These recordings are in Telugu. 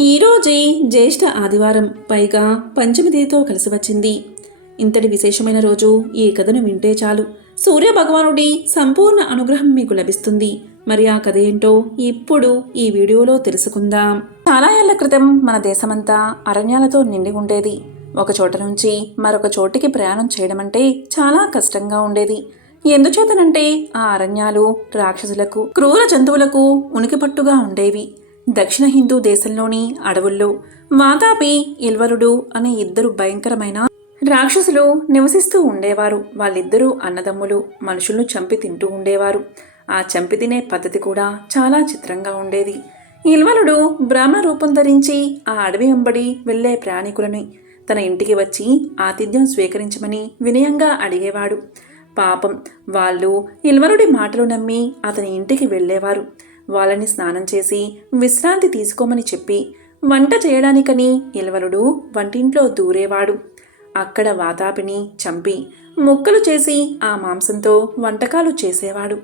ఈరోజే జ్యేష్ఠ ఆదివారం, పైగా పంచమి తిథితో కలిసి వచ్చింది. ఇంతటి విశేషమైన రోజు ఈ కథను వింటే చాలు సూర్య భగవానుడి సంపూర్ణ అనుగ్రహం మీకు లభిస్తుంది. మరి ఆ కథ ఏంటో ఇప్పుడు ఈ వీడియోలో తెలుసుకుందాం. చాలా ఏళ్ల క్రితం మన దేశమంతా అరణ్యాలతో నిండి ఉండేది. ఒక చోట నుంచి మరొక చోటికి ప్రయాణం చేయడం అంటే చాలా కష్టంగా ఉండేది. ఎందుచేతనంటే ఆ అరణ్యాలు రాక్షసులకు, క్రూర జంతువులకు ఉనికిపట్టుగా ఉండేవి. దక్షిణ హిందూ దేశంలోని అడవుల్లో వాతాపి, ఇల్వలుడు అనే ఇద్దరు భయంకరమైన రాక్షసులు నివసిస్తూ ఉండేవారు. వాళ్ళిద్దరూ అన్నదమ్ములు, మనుషులను చంపి తింటూ ఉండేవారు. ఆ చంపి తినే పద్ధతి కూడా చాలా చిత్రంగా ఉండేది. ఇల్వలుడు బ్రాహ్మణ రూపం ధరించి ఆ అడవి వెంబడి వెళ్లే ప్రయాణికులని తన ఇంటికి వచ్చి ఆతిథ్యం స్వీకరించమని వినయంగా అడిగేవాడు. పాపం వాళ్ళు ఇల్వలుడి మాటలు నమ్మి అతని ఇంటికి వెళ్లేవారు. వాళ్ళని స్నానం చేసి విశ్రాంతి తీసుకోమని చెప్పి వంట చేయడానికని ఇల్వలుడు వంటింట్లో దూరేవాడు. అక్కడ వాతాపిని చంపి ముక్కలు చేసి ఆ మాంసంతో వంటకాలు చేసేవాడు.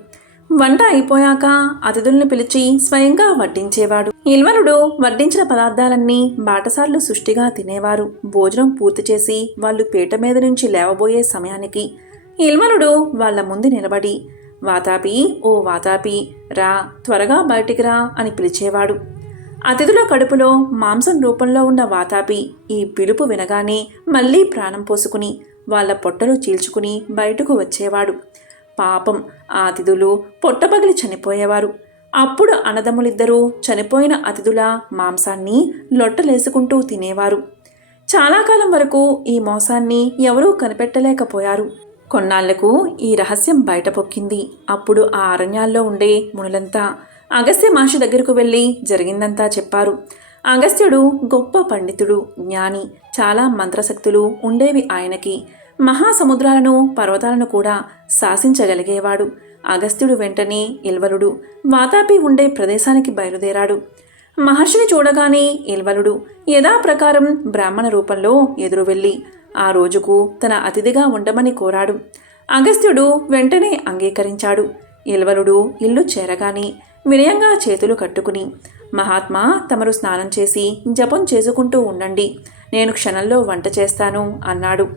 వంట అయిపోయాక అతిథుల్ని పిలిచి స్వయంగా వడ్డించేవాడు. ఇల్వలుడు వడ్డించిన పదార్థాలన్నీ బాటసార్లు సుష్టిగా తినేవారు. భోజనం పూర్తి చేసి వాళ్ళు పీట మీద నుంచి లేవబోయే సమయానికి ఇల్వలుడు వాళ్ల ముందు నిలబడి, వాతాపి, ఓ వాతాపి, రా, త్వరగా బయటికి రా అని పిలిచేవాడు. అతిథుల కడుపులో మాంసం రూపంలో ఉన్న వాతాపి ఈ పిలుపు వినగానే మళ్లీ ప్రాణం పోసుకుని వాళ్ల పొట్టలు చీల్చుకుని బయటకు వచ్చేవాడు. పాపం ఆ అతిథులు పొట్టపగిలి చనిపోయేవారు. అప్పుడు అన్నదమ్ములిద్దరూ చనిపోయిన అతిథుల మాంసాన్ని లొట్టలేసుకుంటూ తినేవారు. చాలా కాలం వరకు ఈ మోసాన్ని ఎవరూ కనిపెట్టలేకపోయారు. కొన్నాళ్లకు ఈ రహస్యం బయటపొక్కింది. అప్పుడు ఆ అరణ్యాల్లో ఉండే మునులంతా అగస్త్య మహర్షి దగ్గరకు వెళ్ళి జరిగిందంతా చెప్పారు. అగస్త్యుడు గొప్ప పండితుడు, జ్ఞాని. చాలా మంత్రశక్తులు ఉండేవి ఆయనకి. మహాసముద్రాలను, పర్వతాలను కూడా శాసించగలిగేవాడు. అగస్త్యుడు వెంటనే ఇల్వలుడు వాతాపి ఉండే ప్రదేశానికి బయలుదేరాడు. మహర్షిని చూడగానే ఇల్వలుడు యథాప్రకారం బ్రాహ్మణ రూపంలో ఎదురు వెళ్ళి ఆ రోజుకు తన అతిథిగా ఉండమని కోరాడు. అగస్త్యుడు వెంటనే అంగీకరించాడు. ఇల్వలుడు ఇల్లు చేరగానే వినయంగా చేతులు కట్టుకుని, మహాత్మా, తమరు స్నానం చేసి జపం చేసుకుంటూ ఉండండి, నేను క్షణంలో వంట చేస్తాను అన్నాడు.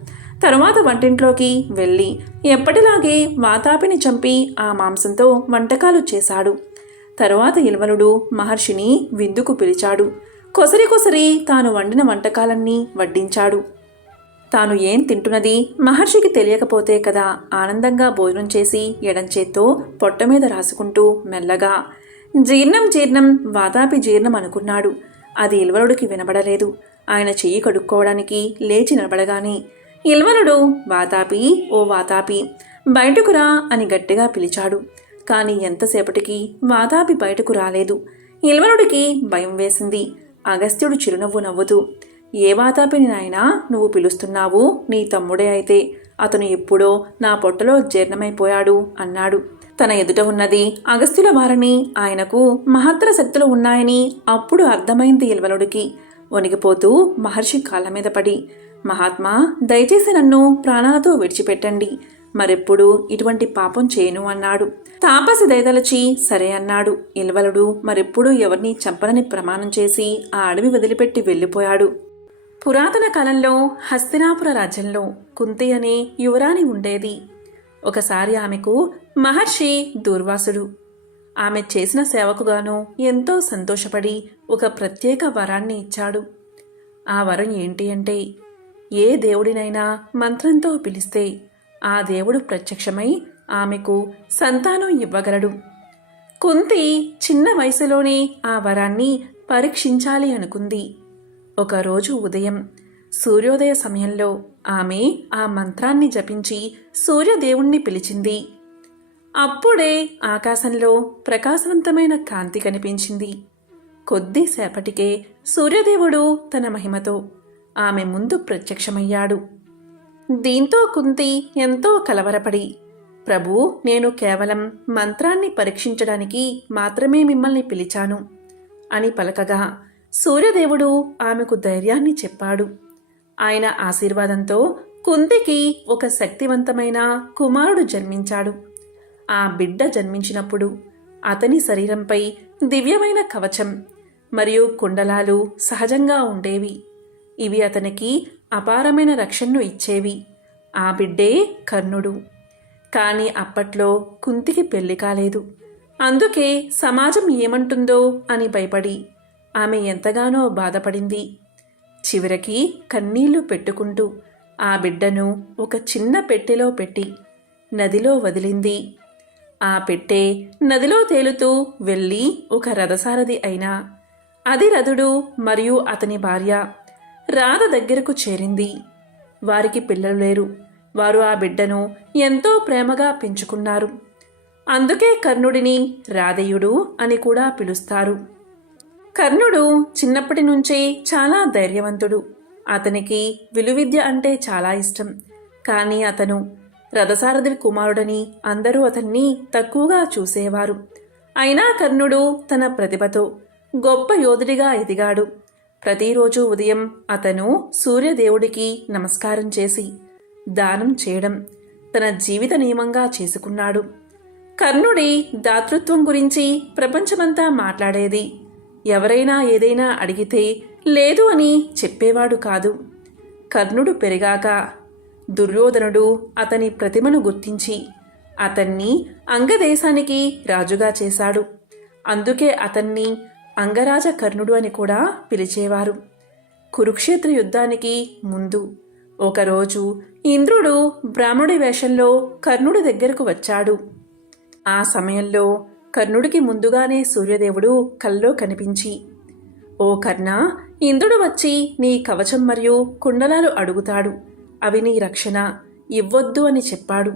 తరువాత వంటింట్లోకి వెళ్ళి ఎప్పటిలాగే వాతాపిని చంపి ఆ మాంసంతో వంటకాలు చేశాడు. తరువాత ఇల్వలుడు మహర్షిని విందుకు పిలిచాడు. కొసరి కొసరి తాను వండిన వంటకాలన్నీ వడ్డించాడు. తాను ఏం తింటున్నది మహర్షికి తెలియకపోతే కదా. ఆనందంగా భోజనం చేసి ఎడంచేత్తో పొట్ట మీద రాసుకుంటూ మెల్లగా, జీర్ణం జీర్ణం, వాతాపి జీర్ణం అనుకున్నాడు. అది ఇల్వలుడికి వినబడలేదు. ఆయన చెయ్యి కడుక్కోవడానికి లేచి నిలబడగానే ఇల్వలుడు, వాతాపి, ఓ వాతాపి, బయటకు రా అని గట్టిగా పిలిచాడు. కానీ ఎంతసేపటికి వాతాపి బయటకు రాలేదు. ఇల్వలుడికి భయం వేసింది. అగస్త్యుడు చిరునవ్వు నవ్వుతూ, ఏ వాతాపిని నాయనా నువ్వు పిలుస్తున్నావు? నీ తమ్ముడే అయితే. అతను ఎప్పుడో నా పొట్టలో జీర్ణమైపోయాడు అన్నాడు. తన ఎదుట ఉన్నది అగస్త్యుల వారని, ఆయనకు మహత్తర శక్తులు ఉన్నాయని అప్పుడు అర్థమైంది ఇల్వలుడికి. వణిగిపోతూ మహర్షి కాళ్ళ మీద పడి, మహాత్మా, దయచేసి నన్ను ప్రాణాలతో విడిచిపెట్టండి, మరెప్పుడు ఇటువంటి పాపం చేయను అన్నాడు. తాపసి దయదలచి సరే అన్నాడు. ఇల్వలుడు మరెప్పుడు ఎవరిని చంపనని ప్రమాణం చేసి ఆ అడవి వదిలిపెట్టి వెళ్ళిపోయాడు. పురాతన కాలంలో హస్తినాపుర రాజ్యంలో కుంతి అనే యువరాణి ఉండేది. ఒకసారి ఆమెకు మహర్షి దూర్వాసుడు ఆమె చేసిన సేవకుగాను ఎంతో సంతోషపడి ఒక ప్రత్యేక వరాన్ని ఇచ్చాడు. ఆ వరం ఏంటి అంటే, ఏ దేవుడినైనా మంత్రంతో పిలిస్తే ఆ దేవుడు ప్రత్యక్షమై ఆమెకు సంతానం ఇవ్వగలడు. కుంతి చిన్న వయసులోనే ఆ వరాన్ని పరీక్షించాలి అనుకుంది. ఒకరోజు ఉదయం సూర్యోదయ సమయంలో ఆమె ఆ మంత్రాన్ని జపించి సూర్యదేవుణ్ణి పిలిచింది. అప్పుడే ఆకాశంలో ప్రకాశవంతమైన కాంతి కనిపించింది. కొద్దిసేపటికే సూర్యదేవుడు తన మహిమతో ఆమె ముందు ప్రత్యక్షమయ్యాడు. దీంతో కుంతి ఎంతో కలవరపడి, ప్రభూ, నేను కేవలం మంత్రాన్ని పరీక్షించడానికి మాత్రమే మిమ్మల్ని పిలిచాను అని పలకగా సూర్యదేవుడు ఆమెకు ధైర్యాన్ని చెప్పాడు. ఆయన ఆశీర్వాదంతో కుంతికి ఒక శక్తివంతమైన కుమారుడు జన్మించాడు. ఆ బిడ్డ జన్మించినప్పుడు అతని శరీరంపై దివ్యమైన కవచం, మరియు కుండలాలు సహజంగా ఉండేవి. ఇవి అతనికి అపారమైన రక్షణను ఇచ్చేవి. ఆ బిడ్డే కర్ణుడు. కానీ అప్పట్లో కుంతికి పెళ్లి కాలేదు. అందుకే సమాజం ఏమంటుందో అని భయపడి ఆమె ఎంతగానో బాధపడింది. చివరికి కన్నీళ్లు పెట్టుకుంటూ ఆ బిడ్డను ఒక చిన్న పెట్టెలో పెట్టి నదిలో వదిలింది. ఆ పెట్టె నదిలో తేలుతూ వెళ్ళి ఒక రథసారథి అయిన అధిరథుడు మరియు అతని భార్య రాధ దగ్గరకు చేరింది. వారికి పిల్లలు లేరు. వారు ఆ బిడ్డను ఎంతో ప్రేమగా పెంచుకున్నారు. అందుకే కర్ణుడిని రాధేయుడు అని కూడా పిలుస్తారు. కర్ణుడు చిన్నప్పటి నుంచే చాలా ధైర్యవంతుడు. అతనికి విలువిద్య అంటే చాలా ఇష్టం. కానీ అతను రథసారథి కుమారుడని అందరూ అతన్ని తక్కువగా చూసేవారు. అయినా కర్ణుడు తన ప్రతిభతో గొప్ప యోధుడిగా ఎదిగాడు. ప్రతిరోజు ఉదయం అతను సూర్యదేవుడికి నమస్కారం చేసి దానం చేయడం తన జీవిత నియమంగా చేసుకున్నాడు. కర్ణుడి దాతృత్వం గురించి ప్రపంచమంతా మాట్లాడేది. ఎవరైనా ఏదైనా అడిగితే లేదు అని చెప్పేవాడు కాదు. కర్ణుడు పెరిగాక దుర్యోధనుడు అతని ప్రతిభను గుర్తించి అతన్ని అంగదేశానికి రాజుగా చేశాడు. అందుకే అతన్ని అంగరాజ కర్ణుడు అని కూడా పిలిచేవారు. కురుక్షేత్ర యుద్ధానికి ముందు ఒకరోజు ఇంద్రుడు బ్రాహ్మణుడి వేషంలో కర్ణుడి దగ్గరకు వచ్చాడు. ఆ సమయంలో కర్ణుడికి ముందుగానే సూర్యదేవుడు కల్లో కనిపించి, ఓ కర్ణ, ఇంద్రుడు వచ్చి నీ కవచం మరియు కుండలాలు అడుగుతాడు. అవి నీ రక్షణ, ఇవ్వొద్దు అని చెప్పాడు.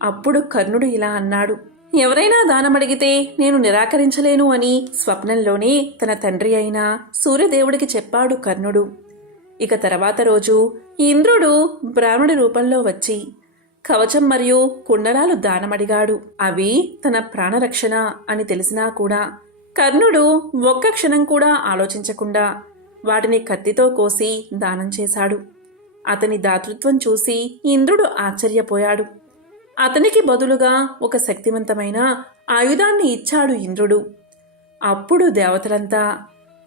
అప్పుడు కర్ణుడు ఇలా అన్నాడు, ఎవరైనా దానమడిగితే నేను నిరాకరించలేను అని స్వప్నంలోనే తన తండ్రి అయిన సూర్యదేవుడికి చెప్పాడు కర్ణుడు. ఇక తర్వాత రోజు ఇంద్రుడు బ్రాహ్మణుడి రూపంలో వచ్చి కవచం మరియు కుండలాలు దానమడిగాడు. అవి తన ప్రాణరక్షణ అని తెలిసినా కూడా కర్ణుడు ఒక్క క్షణం కూడా ఆలోచించకుండా వాటిని కత్తితో కోసి దానం చేశాడు. అతని దాతృత్వం చూసి ఇంద్రుడు ఆశ్చర్యపోయాడు. అతనికి బదులుగా ఒక శక్తివంతమైన ఆయుధాన్ని ఇచ్చాడు ఇంద్రుడు. అప్పుడు దేవతలంతా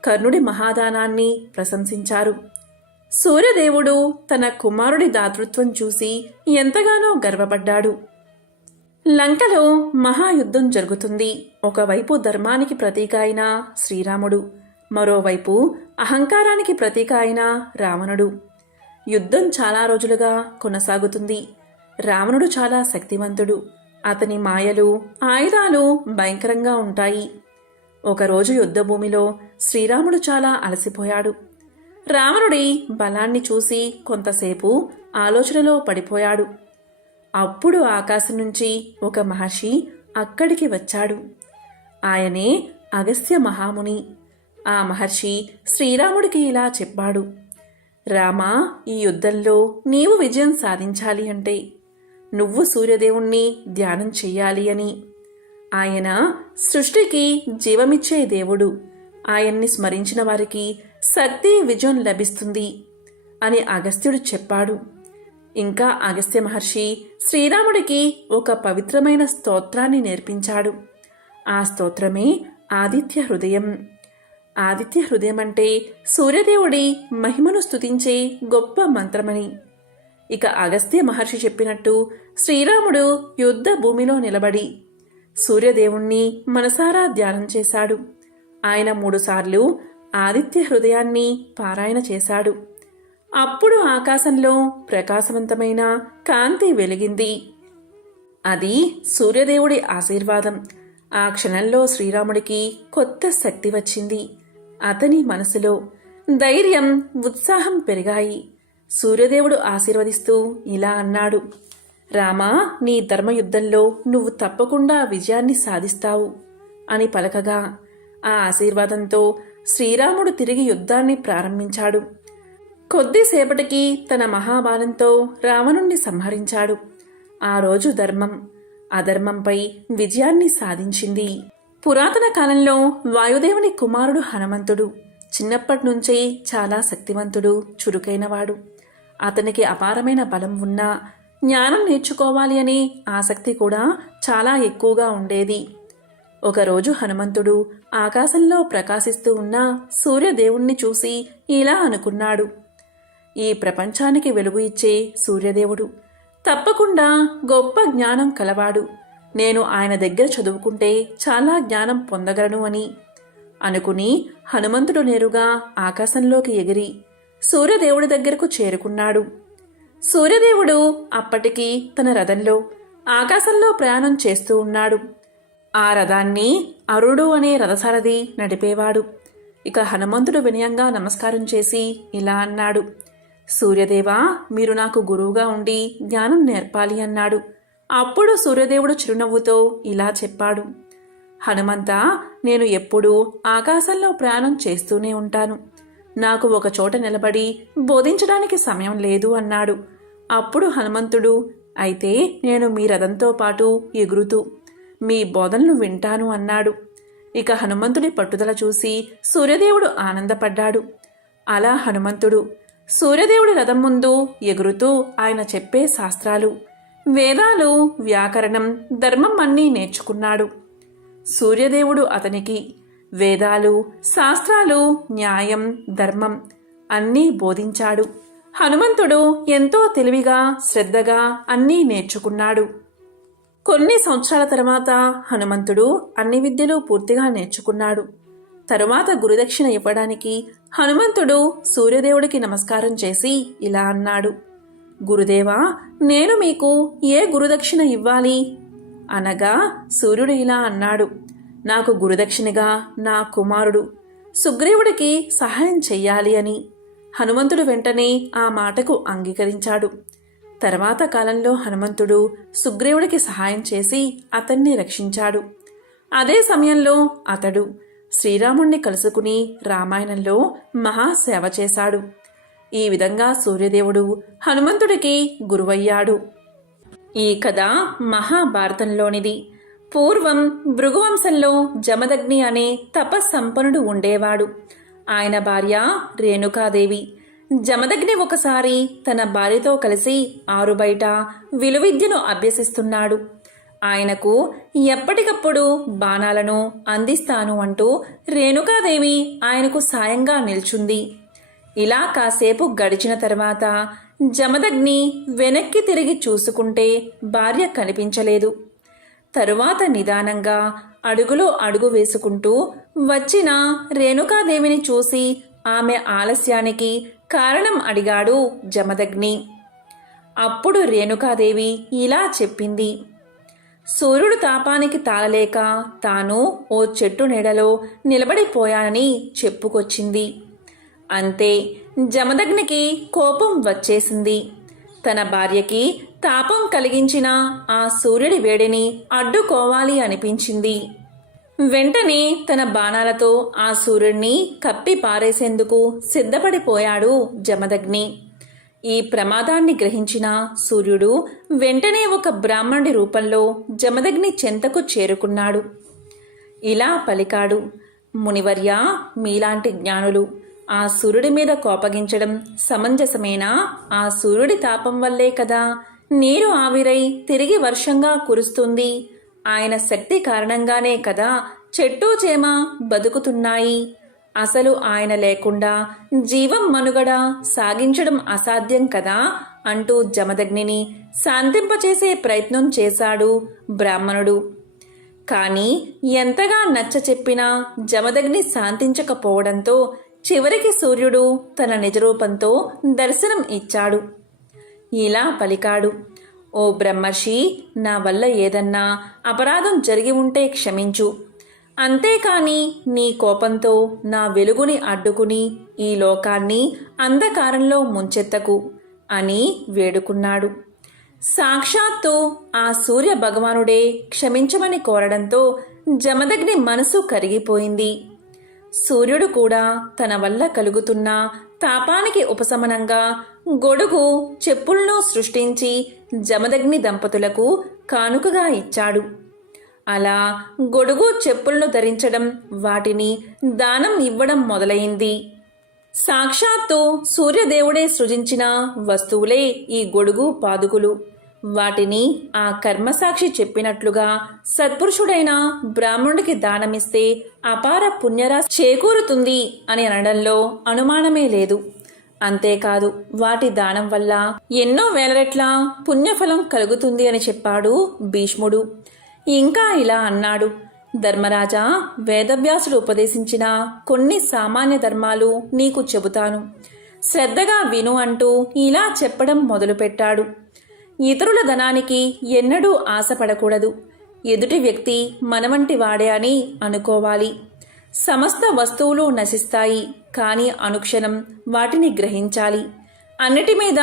కర్ణుడి మహాదానాన్ని ప్రశంసించారు. సూర్యదేవుడు తన కుమారుడి దాతృత్వం చూసి ఎంతగానో గర్వపడ్డాడు. లంకలో మహాయుద్ధం జరుగుతుంది. ఒకవైపు ధర్మానికి ప్రతీక అయిన శ్రీరాముడు, మరోవైపు అహంకారానికి ప్రతీక అయిన రావణుడు. యుద్ధం చాలా రోజులుగా కొనసాగుతుంది. రావణుడు చాలా శక్తివంతుడు. అతని మాయలు, ఆయుధాలు భయంకరంగా ఉంటాయి. ఒకరోజు యుద్ధభూమిలో శ్రీరాముడు చాలా అలసిపోయాడు. రావణుడి బలాన్ని చూసి కొంతసేపు ఆలోచనలో పడిపోయాడు. అప్పుడు ఆకాశం నుంచి ఒక మహర్షి అక్కడికి వచ్చాడు. ఆయనే అగస్త్య మహాముని. ఆ మహర్షి శ్రీరాముడికి ఇలా చెప్పాడు, రామా, ఈ యుద్ధంలో నీవు విజయం సాధించాలి అంటే నువ్వు సూర్యదేవుణ్ణి ధ్యానం చెయ్యాలి అని. ఆయన సృష్టికి జీవమిచ్చే దేవుడు. ఆయన్ని స్మరించిన వారికి శక్తి, విజయం లభిస్తుంది అని అగస్త్యుడు చెప్పాడు. ఇంకా అగస్త్య మహర్షి శ్రీరాముడికి ఒక పవిత్రమైన స్తోత్రాన్ని నేర్పించాడు. ఆ స్తోత్రమే ఆదిత్య హృదయం. ఆదిత్య హృదయం అంటే సూర్యదేవుడి మహిమను స్తుతించే గొప్ప మంత్రమని. ఇక అగస్త్య మహర్షి చెప్పినట్టు శ్రీరాముడు యుద్ధ భూమిలో నిలబడి సూర్యదేవుణ్ణి మనసారా ధ్యానం చేశాడు. ఆయన 3 సార్లు ఆదిత్య హృదయాన్ని పారాయణ చేశాడు. అప్పుడు ఆకాశంలో ప్రకాశవంతమైన కాంతి వెలిగింది. అది సూర్యదేవుడి ఆశీర్వాదం. ఆ క్షణంలో శ్రీరాముడికి కొత్త శక్తి వచ్చింది. అతని మనసులో ధైర్యం, ఉత్సాహం పెరిగాయి. సూర్యదేవుడు ఆశీర్వదిస్తూ ఇలా అన్నాడు, రామా, నీ ధర్మయుద్ధంలో నువ్వు తప్పకుండా విజయాన్ని సాధిస్తావు అని పలకగా ఆ ఆశీర్వాదంతో శ్రీరాముడు తిరిగి యుద్ధాన్ని ప్రారంభించాడు. కొద్దిసేపటికి తన మహాబాలంతో రావణుణ్ణి సంహరించాడు. ఆ రోజు ధర్మం అధర్మంపై విజయాన్ని సాధించింది. పురాతన కాలంలో వాయుదేవుని కుమారుడు హనుమంతుడు చిన్నప్పటి నుంచే చాలా శక్తివంతుడు, చురుకైనవాడు. అతనికి అపారమైన బలం ఉన్నా జ్ఞానం నేర్చుకోవాలి అనే ఆసక్తి కూడా చాలా ఎక్కువగా ఉండేది. ఒకరోజు హనుమంతుడు ఆకాశంలో ప్రకాశిస్తూ ఉన్న సూర్యదేవుణ్ణి చూసి ఇలా అనుకున్నాడు. ఈ ప్రపంచానికి వెలుగు ఇచ్చే సూర్యదేవుడు తప్పకుండా గొప్ప జ్ఞానం కలవాడు. నేను ఆయన దగ్గర చదువుకుంటే చాలా జ్ఞానం పొందగలను అని అనుకుని హనుమంతుడు నేరుగా ఆకాశంలోకి ఎగిరి సూర్యదేవుడి దగ్గరకు చేరుకున్నాడు. సూర్యదేవుడు అప్పటికి తన రథంలో ఆకాశంలో ప్రయాణం చేస్తూ ఉన్నాడు. ఆ రథాన్ని అరుడు అనే రథసారథి నడిపేవాడు. ఇక హనుమంతుడు వినయంగా నమస్కారం చేసి ఇలా అన్నాడు. సూర్యదేవా, మీరు నాకు గురువుగా ఉండి జ్ఞానం నేర్పాలి అన్నాడు. అప్పుడు సూర్యదేవుడు చిరునవ్వుతో ఇలా చెప్పాడు. హనుమంత, నేను ఎప్పుడూ ఆకాశంలో ప్రయాణం చేస్తూనే ఉంటాను. నాకు ఒక చోట నిలబడి బోధించడానికి సమయం లేదు అన్నాడు. అప్పుడు హనుమంతుడు, అయితే నేను మీ రథంతో పాటు ఎగురుతూ మీ బోధనలు వింటాను అన్నాడు. ఇక హనుమంతుడి పట్టుదల చూసి సూర్యదేవుడు ఆనందపడ్డాడు. అలా హనుమంతుడు సూర్యదేవుడి రథం ముందు ఎగురుతూ ఆయన చెప్పే శాస్త్రాలు, వేదాలు, వ్యాకరణం, ధర్మం అన్నీ నేర్చుకున్నాడు. సూర్యదేవుడు అతనికి వేదాలు, శాస్త్రాలు, న్యాయం, ధర్మం అన్నీ బోధించాడు. హనుమంతుడు ఎంతో తెలివిగా, శ్రద్ధగా అన్నీ నేర్చుకున్నాడు. కొన్ని సంవత్సరాల తర్వాత హనుమంతుడు అన్ని విద్యలు పూర్తిగా నేర్చుకున్నాడు. తరువాత గురుదక్షిణ ఇవ్వడానికి హనుమంతుడు సూర్యదేవుడికి నమస్కారం చేసి ఇలా అన్నాడు. గురుదేవా, నేను మీకు ఏ గురుదక్షిణ ఇవ్వాలి అనగా సూర్యుడు ఇలా అన్నాడు. నాకు గురుదక్షిణగా నా కుమారుడు సుగ్రీవుడికి సహాయం చెయ్యాలి అని. హనుమంతుడు వెంటనే ఆ మాటకు అంగీకరించాడు. తర్వాత కాలంలో హనుమంతుడు సుగ్రీవుడికి సహాయం చేసి అతన్ని రక్షించాడు. అదే సమయంలో అతడు శ్రీరాముణ్ణి కలుసుకుని రామాయణంలో మహాసేవ చేశాడు. ఈ విధంగా సూర్యదేవుడు హనుమంతుడికి గురువయ్యాడు. ఈ కథ మహాభారతంలోనిది. పూర్వం భృగువంశంలో జమదగ్ని అనే తపస్సంపన్నుడు ఉండేవాడు. ఆయన భార్య రేణుకాదేవి. జమదగ్ని ఒకసారి తన భార్యతో కలిసి ఆరుబయట విలువిద్యను అభ్యసిస్తున్నాడు. ఆయనకు ఎప్పటికప్పుడు బాణాలను అందిస్తాను అంటూ రేణుకాదేవి ఆయనకు సాయంగా నిల్చుంది. ఇలా కాసేపు గడిచిన తర్వాత జమదగ్ని వెనక్కి తిరిగి చూసుకుంటే భార్య కనిపించలేదు. తరువాత నిదానంగా అడుగులో అడుగు వేసుకుంటూ వచ్చిన రేణుకాదేవిని చూసి ఆమె ఆలస్యానికి కారణం అడిగాడు జమదగ్ని. అప్పుడు రేణుకాదేవి ఇలా చెప్పింది. సూర్యుడు తాపానికి తాళలేక తాను ఓ చెట్టు నీడలో నిలబడిపోయానని చెప్పుకొచ్చింది. అంతే, జమదగ్నికి కోపం వచ్చేసింది. తన భార్యకి తాపం కలిగించిన ఆ సూర్యుడి వేడిని అడ్డుకోవాలి అనిపించింది. వెంటనే తన బాణాలతో ఆ సూర్యుడిని కప్పి పారేసేందుకు సిద్ధపడిపోయాడు జమదగ్ని. ఈ ప్రమాదాన్ని గ్రహించిన సూర్యుడు వెంటనే ఒక బ్రాహ్మణుడి రూపంలో జమదగ్ని చెంతకు చేరుకున్నాడు. ఇలా పలికాడు. మునివర్య, మీలాంటి జ్ఞానులు ఆ సూర్యుడి మీద కోపగించడం సమంజసమేనా? ఆ సూర్యుడి తాపం వల్లే కదా నీరు ఆవిరై తిరిగి వర్షంగా కురుస్తుంది. ఆయన శక్తి కారణంగానే కదా చెట్టు చేమ బతుకుతున్నాయి. అసలు ఆయన లేకుండా జీవం మనుగడ సాగించడం అసాధ్యం కదా అంటూ జమదగ్నిని శాంతింపచేసే ప్రయత్నం చేశాడు బ్రాహ్మణుడు. కానీ ఎంతగా నచ్చ చెప్పినా జమదగ్ని శాంతించకపోవడంతో చివరికి సూర్యుడు తన నిజరూపంతో దర్శనం ఇచ్చాడు. ఇలా పలికాడు. ఓ బ్రహ్మర్షి, నా వల్ల ఏదన్నా అపరాధం జరిగి ఉంటే క్షమించు. అంతేకాని నీ కోపంతో నా వెలుగుని అడ్డుకుని ఈ లోకాన్ని అంధకారంలో ముంచెత్తకు అని వేడుకున్నాడు. సాక్షాత్తు ఆ సూర్య భగవానుడే క్షమించమని కోరడంతో జమదగ్ని మనసు కరిగిపోయింది. సూర్యుడు కూడా తన వల్ల కలుగుతున్న తాపానికి ఉపశమనంగా గొడుగు, చెప్పులను సృష్టించి జమదగ్ని దంపతులకు కానుకగా ఇచ్చాడు. అలా గొడుగు, చెప్పులను ధరించడం, వాటిని దానం ఇవ్వడం మొదలైంది. సాక్షాత్తు సూర్యదేవుడే సృజించిన వస్తువులే ఈ గొడుగు, పాదుకులు. వాటిని ఆ కర్మసాక్షి చెప్పినట్లుగా సత్పురుషుడైన బ్రాహ్మణుడికి దానమిస్తే అపార పుణ్యరాశి చేకూరుతుంది అని అనడంలో అనుమానమే లేదు. అంతేకాదు వాటి దానం వల్ల ఎన్నో వేల రెట్ల పుణ్యఫలం కలుగుతుంది అని చెప్పాడు భీష్ముడు. ఇంకా ఇలా అన్నాడు, ధర్మరాజా, వేదవ్యాసుడు ఉపదేశించిన కొన్ని సామాన్య ధర్మాలు నీకు చెబుతాను, శ్రద్ధగా విను అంటూ ఇలా చెప్పడం మొదలుపెట్టాడు. ఇతరుల ధనానికి ఎన్నడూ ఆశపడకూడదు. ఎదుటి వ్యక్తి మనవంటి వాడే అని అనుకోవాలి. సమస్త వస్తువులు నశిస్తాయి, కానీ అనుక్షణం వాటిని గ్రహించాలి. అన్నిటి మీద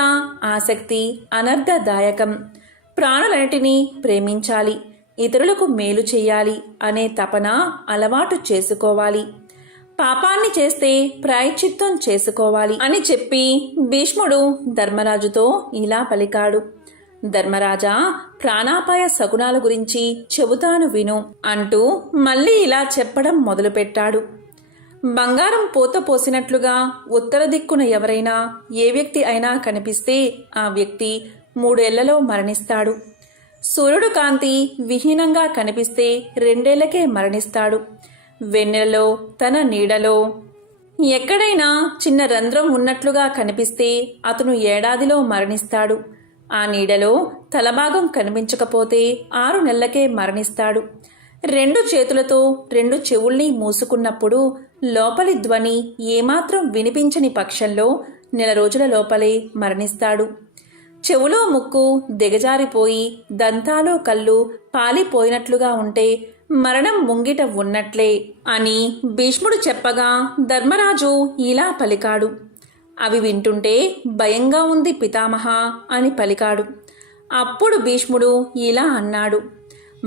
ఆసక్తి అనర్థదాయకం. ప్రాణులన్నిటినీ ప్రేమించాలి, ఇతరులకు మేలు చేయాలి అనే తపన అలవాటు చేసుకోవాలి. పాపాన్ని చేస్తే ప్రాయశ్చిత్తం చేసుకోవాలి అని చెప్పి భీష్ముడు ధర్మరాజుతో ఇలా పలికాడు. ధర్మరాజా, ప్రాణాపాయ శకునాల గురించి చెబుతాను విను అంటూ మళ్ళీ ఇలా చెప్పడం మొదలుపెట్టాడు. బంగారం పూత పోసినట్లుగా ఉత్తర దిక్కున ఎవరైనా ఏ వ్యక్తి అయినా కనిపిస్తే ఆ వ్యక్తి 3 ఏళ్లలో మరణిస్తాడు. సూర్యుడు కాంతి విహీనంగా కనిపిస్తే 2 ఏళ్లకే మరణిస్తాడు. వెన్నెలలో తన నీడలో ఎక్కడైనా చిన్న రంధ్రం ఉన్నట్లుగా కనిపిస్తే అతను ఏడాదిలో మరణిస్తాడు. ఆ నీడలో తలభాగం కనిపించకపోతే 6 నెలలకే మరణిస్తాడు. 2 చేతులతో 2 చెవుల్ని మూసుకున్నప్పుడు లోపలి ధ్వని ఏమాత్రం వినిపించని పక్షంలో 1 నెల రోజుల లోపలే మరణిస్తాడు. చెవులో ముక్కు దిగజారిపోయి దంతాలు కళ్ళు పాలిపోయినట్లుగా ఉంటే మరణం ముంగిట ఉన్నట్లే అని భీష్ముడు చెప్పగా ధర్మరాజు ఇలా పలికాడు. అవి వింటుంటే భయంగా ఉంది పితామహ అని పలికాడు. అప్పుడు భీష్ముడు ఇలా అన్నాడు,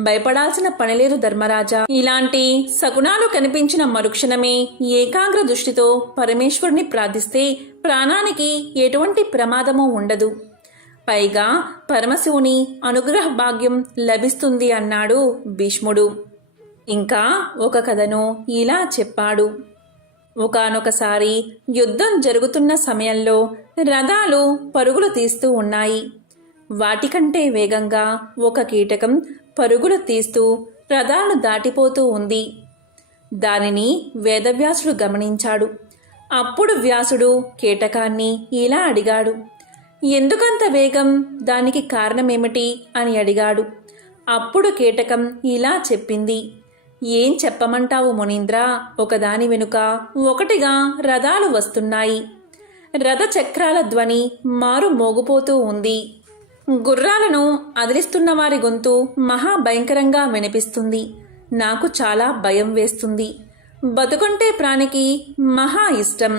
భయపడాల్సిన పనిలేదు ధర్మరాజా. ఇలాంటి శకునాలు కనిపించిన మరుక్షణమే ఏకాగ్ర దృష్టితో పరమేశ్వరుని ప్రార్థిస్తే ప్రాణానికి ఎటువంటి ప్రమాదమూ ఉండదు. పైగా పరమశివుని అనుగ్రహ భాగ్యం లభిస్తుంది అన్నాడు భీష్ముడు. ఇంకా ఒక కథను ఇలా చెప్పాడు. ఒకానొకసారి యుద్ధం జరుగుతున్న సమయంలో రథాలు పరుగులు తీస్తూ ఉన్నాయి. వాటికంటే వేగంగా ఒక కీటకం పరుగులు తీస్తూ రథాలను దాటిపోతూ ఉంది. దానిని వేదవ్యాసుడు గమనించాడు. అప్పుడు వ్యాసుడు కీటకాన్ని ఇలా అడిగాడు, ఎందుకంత వేగం, దానికి కారణమేమిటి అని అడిగాడు. అప్పుడు కీటకం ఇలా చెప్పింది, ఏం చెప్పమంటావు మునీంద్ర, ఒకదాని వెనుక ఒకటిగా రథాలు వస్తున్నాయి. రథ చక్రాల ధ్వని మారు మోగిపోతూ ఉంది. గుర్రాలను అదిలిస్తున్న వారి గొంతు మహాభయంకరంగా వినిపిస్తుంది. నాకు చాలా భయం వేస్తుంది. బతుకంటే ప్రాణికి మహా ఇష్టం.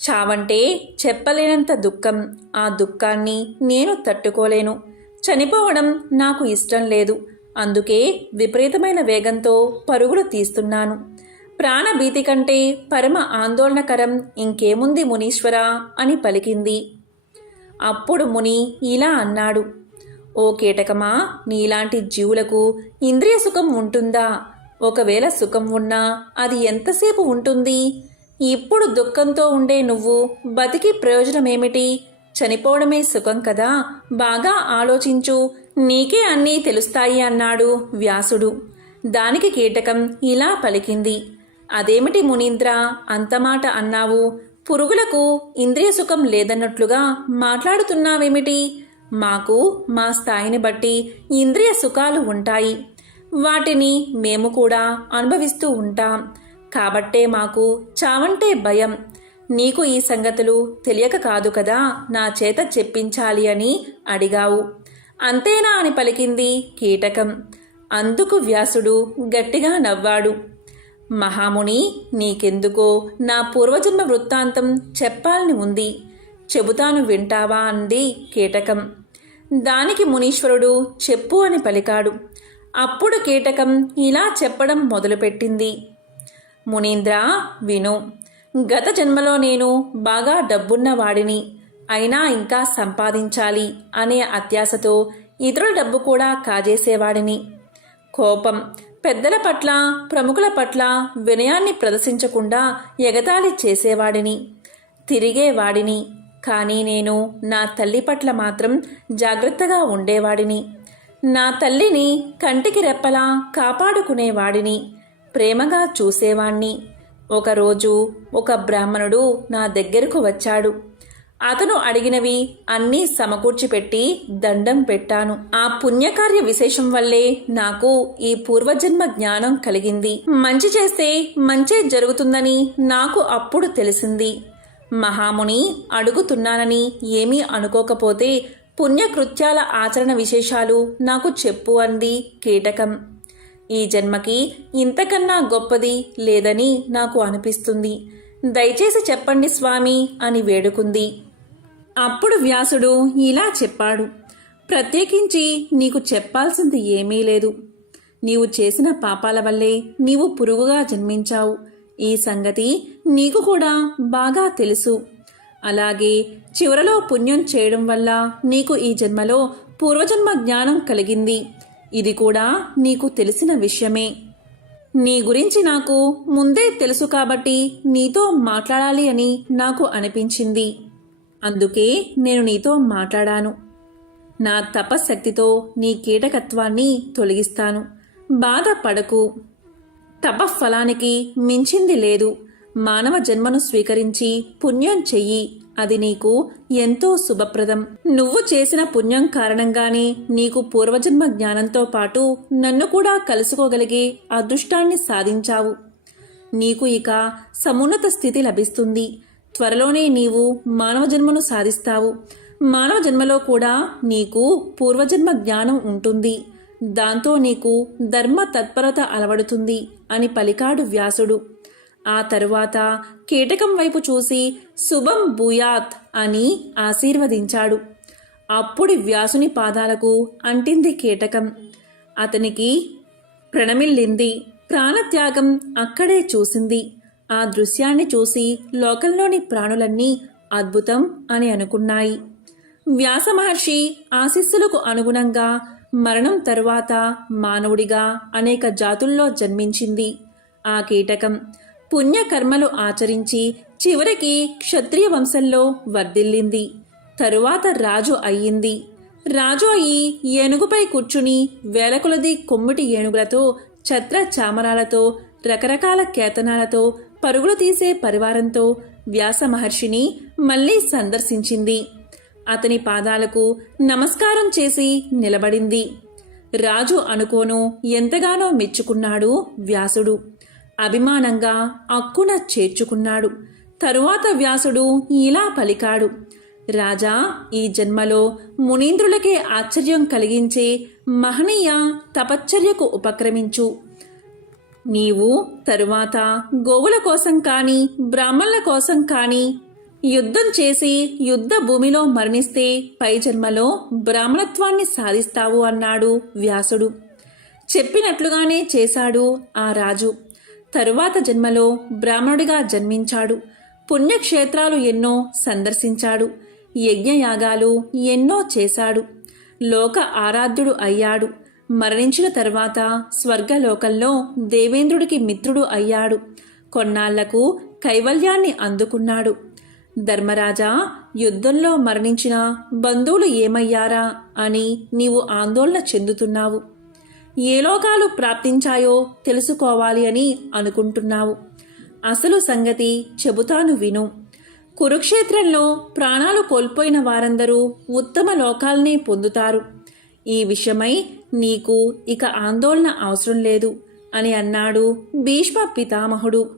చావంటే చెప్పలేనంత దుఃఖం. ఆ దుఃఖాన్ని నేను తట్టుకోలేను. చనిపోవడం నాకు ఇష్టం లేదు. అందుకే విపరీతమైన వేగంతో పరుగులు తీస్తున్నాను. ప్రాణభీతి కంటే పరమ ఆందోళనకరం ఇంకేముంది మునీశ్వరా అని పలికింది. అప్పుడు ముని ఇలా అన్నాడు, ఓ కీటకమా, నీలాంటి జీవులకు ఇంద్రియ సుఖం ఉంటుందా? ఒకవేళ సుఖం ఉన్నా అది ఎంతసేపు ఉంటుంది? ఇప్పుడు దుఃఖంతో ఉండే నువ్వు బతికి ప్రయోజనమేమిటి? చనిపోవడమే సుఖం కదా. బాగా ఆలోచించు, నీకే అన్నీ తెలుస్తాయి అన్నాడు వ్యాసుడు. దానికి కీటకం ఇలా పలికింది, అదేమిటి మునీంద్ర, అంతమాట అన్నావు? పురుగులకు ఇంద్రియ సుఖం లేదన్నట్లుగా మాట్లాడుతున్నావేమిటి? మాకు మా స్థాయిని బట్టి ఇంద్రియ సుఖాలు ఉంటాయి. వాటిని మేము కూడా అనుభవిస్తూ ఉంటాం. కాబట్టే మాకు చావంటే భయం. నీకు ఈ సంగతులు తెలియక కాదు కదా నా చేత చెప్పించాలి అని అడిగావు. అంతేనా అని పలికింది కీటకం. అందుకు వ్యాసుడు గట్టిగా నవ్వాడు. మహాముని, నీకెందుకో నా పూర్వజన్మ వృత్తాంతం చెప్పాలని ఉంది. చెబుతాను, వింటావా అంది కీటకం. దానికి మునీశ్వరుడు చెప్పు అని పలికాడు. అప్పుడు కీటకం ఇలా చెప్పడం మొదలుపెట్టింది. మునీంద్ర, విను. గత జన్మలో నేను బాగా డబ్బున్న వాడిని. అయినా ఇంకా సంపాదించాలి అనే అత్యాశతో ఇతరుల డబ్బు కూడా కాజేసేవాడిని. కోపం, పెద్దల పట్ల ప్రముఖుల పట్ల వినయాన్ని ప్రదర్శించకుండా ఎగతాళి చేసేవాడిని. తిరిగేవాడిని. కానీ నేను నా తల్లి పట్ల మాత్రం జాగ్రత్తగా ఉండేవాడిని. నా తల్లిని కంటికి రెప్పలా కాపాడుకునేవాడిని, ప్రేమగా చూసేవాణ్ణి. ఒకరోజు ఒక బ్రాహ్మణుడు నా దగ్గరకు వచ్చాడు. అతను అడిగినవి అన్నీ సమకూర్చిపెట్టి దండం పెట్టాను. ఆ పుణ్యకార్య విశేషం వల్లే నాకు ఈ పూర్వజన్మ జ్ఞానం కలిగింది. మంచి చేస్తే మంచే జరుగుతుందని నాకు అప్పుడు తెలిసింది. మహాముని అడుగుతున్నానని ఏమీ అనుకోకపోతే పుణ్యకృత్యాల ఆచరణ విశేషాలు నాకు చెప్పు అంది కీటకం. ఈ జన్మకి ఇంతకన్నా గొప్పది లేదని నాకు అనిపిస్తుంది. దయచేసి చెప్పండి స్వామి అని వేడుకుంది. అప్పుడు వ్యాసుడు ఇలా చెప్పాడు. ప్రత్యేకించి నీకు చెప్పాల్సింది ఏమీ లేదు. నీవు చేసిన పాపాల వల్లే నీవు పురుగుగా జన్మించావు. ఈ సంగతి నీకు కూడా బాగా తెలుసు. అలాగే చివరలో పుణ్యం చేయడం వల్ల నీకు ఈ జన్మలో పూర్వజన్మ జ్ఞానం కలిగింది. ఇది కూడా నీకు తెలిసిన విషయమే. నీ గురించి నాకు ముందే తెలుసు కాబట్టి నీతో మాట్లాడాలి అని నాకు అనిపించింది. అందుకే నేను నీతో మాట్లాడాను. నా తపశక్తితో నీ కీటకత్వాన్ని తొలగిస్తాను. బాధపడకు. తపఫలానికి మించింది లేదు. మానవ జన్మను స్వీకరించి పుణ్యం చెయ్యి. అది నీకు ఎంతో శుభప్రదం. నువ్వు చేసిన పుణ్యం కారణంగానే నీకు పూర్వజన్మ జ్ఞానంతో పాటు నన్ను కూడా కలుసుకోగలిగే అదృష్టాన్ని సాధించావు. నీకు ఇక సమున్నత స్థితి లభిస్తుంది. త్వరలోనే నీవు మానవ జన్మను సాధిస్తావు. మానవ జన్మలో కూడా నీకు పూర్వజన్మ జ్ఞానం ఉంటుంది. దాంతో నీకు ధర్మ తత్పరత అలవడుతుంది అని పలికాడు వ్యాసుడు. ఆ తరువాత కీటకం వైపు చూసి శుభం భూయాత్ అని ఆశీర్వదించాడు. అప్పుడు వ్యాసుని పాదాలకు అంటింది కీటకం. అతనికి ప్రణమిల్లింది. ప్రాణత్యాగం అక్కడే చూసింది. ఆ దృశ్యాన్ని చూసి లోకంలోని ప్రాణులన్నీ అద్భుతం అని అనుకున్నాయి. వ్యాస మహర్షి ఆశీస్సులకు అనుగుణంగా మరణం తరువాత మానవుడిగా అనేక జాతుల్లో జన్మించింది ఆ కీటకం. పుణ్యకర్మలు ఆచరించి చివరికి క్షత్రియ వంశంలో వర్ధిల్లింది. తరువాత రాజు అయ్యింది. రాజు అయి ఏనుగుపై కూర్చుని వేలకొలది కొమ్మిటి ఏనుగులతో, ఛత్ర చామరాలతో, రకరకాల కేతనాలతో పరుగులు తీసే పరివారంతో వ్యాస మహర్షిని మళ్లీ సందర్శించింది. అతని పాదాలకు నమస్కారం చేసి నిలబడింది. రాజు అనుకోను ఎంతగానో మెచ్చుకున్నాడు వ్యాసుడు. అభిమానంగా అక్కున చేర్చుకున్నాడు. తరువాత వ్యాసుడు ఇలా పలికాడు. రాజా, ఈ జన్మలో మునీంద్రులకే ఆశ్చర్యం కలిగించే మహనీయ తపశ్చర్యకు ఉపక్రమించు. నీవు తరువాత గోవుల కోసం కాని బ్రాహ్మణుల కోసం కాని యుద్ధం చేసి యుద్ధ భూమిలో మరణిస్తే పై జన్మలో బ్రాహ్మణత్వాన్ని సాధిస్తావు అన్నాడు వ్యాసుడు. చెప్పినట్లుగానే చేశాడు ఆ రాజు. తరువాత జన్మలో బ్రాహ్మణుడిగా జన్మించాడు. పుణ్యక్షేత్రాలు ఎన్నో సందర్శించాడు. యజ్ఞయాగాలు ఎన్నో చేశాడు. లోక ఆరాధ్యుడు అయ్యాడు. మరణించిన తర్వాత స్వర్గలోకంలో దేవేంద్రుడికి మిత్రుడు అయ్యాడు. కొన్నాళ్లకు కైవల్యాన్ని అందుకున్నాడు. ధర్మరాజా, యుద్ధంలో మరణించిన బంధువులు ఏమయ్యారా అని నీవు ఆందోళన చెందుతున్నావు. ఏ లోకాలు ప్రాప్తించాయో తెలుసుకోవాలి అని అనుకుంటున్నావు. అసలు సంగతి చెబుతాను విను. కురుక్షేత్రంలో ప్రాణాలు కోల్పోయిన వారందరూ ఉత్తమ లోకాల్ని పొందుతారు. ఈ విషయమై నీకు ఇక ఆందోళన అవసరం లేదు అని అన్నాడు భీష్మ పితామహుడు.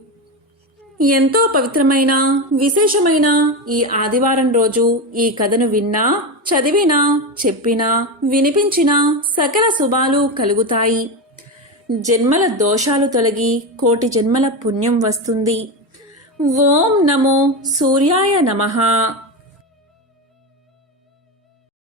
ఎంతో పవిత్రమైన విశేషమైన ఈ ఆదివారం రోజు ఈ కథను విన్నా, చదివినా, చెప్పినా, వినిపించినా సకల శుభాలు కలుగుతాయి. జన్మల దోషాలు తొలగి కోటి జన్మల పుణ్యం వస్తుంది. ఓం నమో సూర్యాయ నమః.